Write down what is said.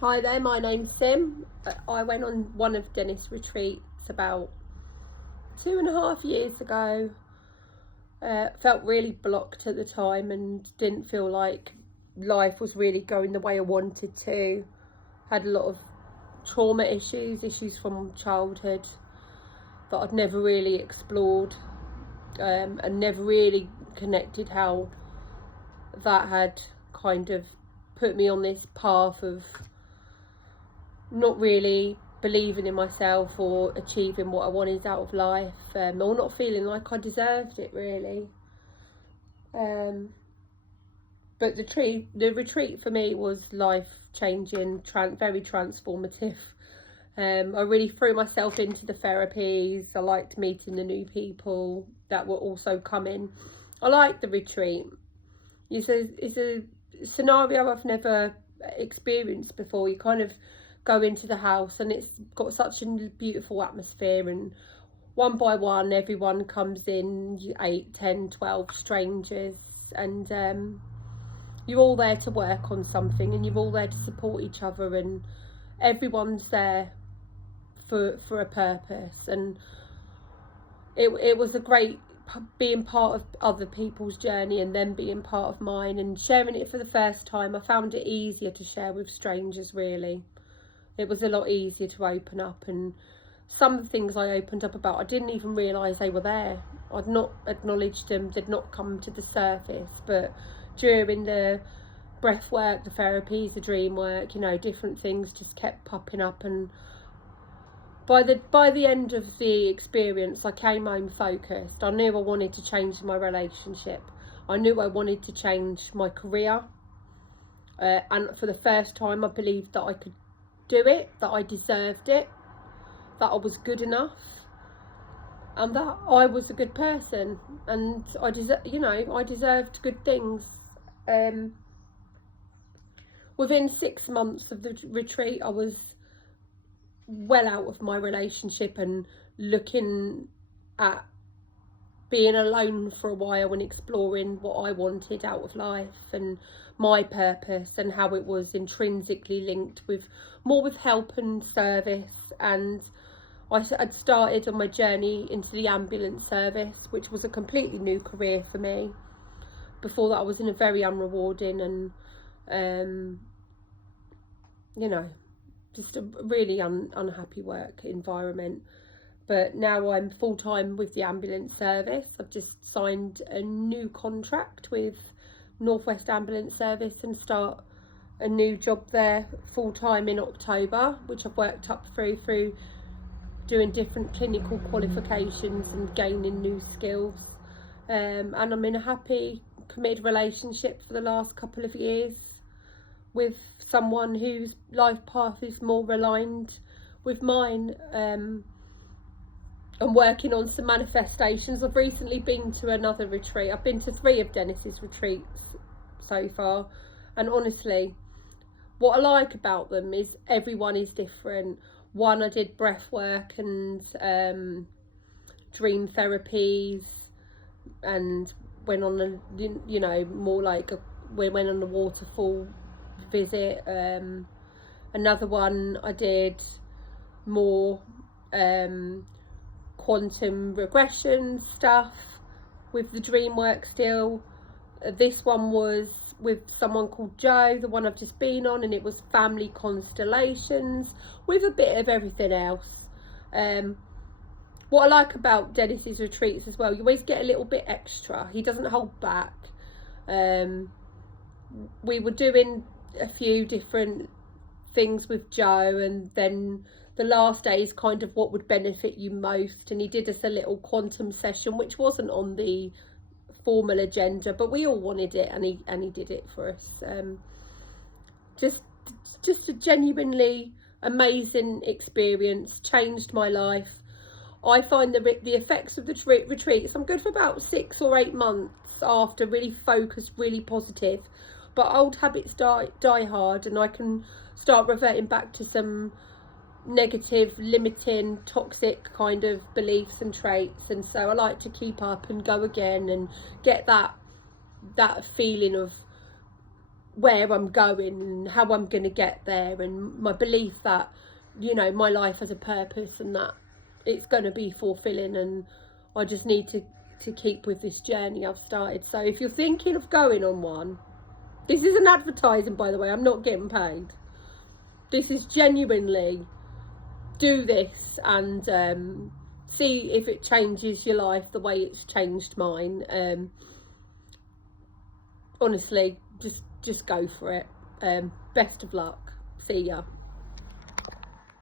Hi there, my name's Sim. I went on one of Dennis' retreats about 2.5 years ago. Felt really blocked at the time and didn't feel like life was really going the way I wanted to. Had a lot of trauma issues from childhood that I'd never really explored, and never really connected how that had kind of put me on this path of not really believing in myself or achieving what I wanted out of life, or not feeling like I deserved it really. But the retreat for me was life changing, very transformative. I really threw myself into the therapies. I liked meeting the new people that were also coming. I liked the retreat. It's a scenario I've never experienced before. You kind of go into the house and it's got such a beautiful atmosphere, and one by one everyone comes in, 8, 10, 12 strangers, and you're all there to work on something, and you're all there to support each other, and everyone's there for a purpose. And it was a great being part of other people's journey and then being part of mine and sharing it for the first time. I found it easier to share with strangers really. It was a lot easier to open up, and some of the things I opened up about I didn't even realise they were there. I'd not acknowledged them, they'd not come to the surface, but during the breath work, the therapies, the dream work, different things just kept popping up. And by the end of the experience, I came home focused. I knew I wanted to change my relationship. I knew I wanted to change my career. And for the first time, I believed that I could do it, that I deserved it, that I was good enough, and that I was a good person, and I deserved good things. Within 6 months of the retreat, I was well out of my relationship and looking at being alone for a while and exploring what I wanted out of life and my purpose, and how it was intrinsically linked with help and service. And I'd started on my journey into the ambulance service, which was a completely new career for me. Before that, I was in a very unrewarding and just a really unhappy work environment. But now I'm full-time with the ambulance service. I've just signed a new contract with Northwest Ambulance Service and start a new job there full-time in October, which I've worked up through doing different clinical qualifications and gaining new skills. And I'm in a happy, committed relationship for the last couple of years with someone whose life path is more aligned with mine. I'm working on some manifestations. I've recently been to another retreat. I've been to 3 of Dennis's retreats so far, and honestly, what I like about them is everyone is different. One, I did breath work and dream therapies, and went on a more like we went on a waterfall visit. Another one I did more quantum regression stuff with the dream work still. This one was with someone called Joe, the one I've just been on, and it was family constellations with a bit of everything else. What I like about Dennis's retreats as well, you always get a little bit extra. He doesn't hold back. We were doing a few different things with Joe, and then the last day is kind of what would benefit you most, and he did us a little quantum session which wasn't on the formal agenda, but we all wanted it, and he did it for us. Just a genuinely amazing experience, changed my life. I find the effects of the retreats, I'm good for about 6 or 8 months after, really focused, really positive, but old habits die hard, and I can start reverting back to some negative, limiting, toxic kind of beliefs and traits. And so I like to keep up and go again and get that feeling of where I'm going and how I'm going to get there, and my belief that, you know, my life has a purpose and that it's going to be fulfilling, and I just need to keep with this journey I've started. So if you're thinking of going on one, this isn't advertising, by the way, I'm not getting paid. This is genuinely, do this and see if it changes your life the way it's changed mine. Honestly, just go for it. Best of luck. See ya.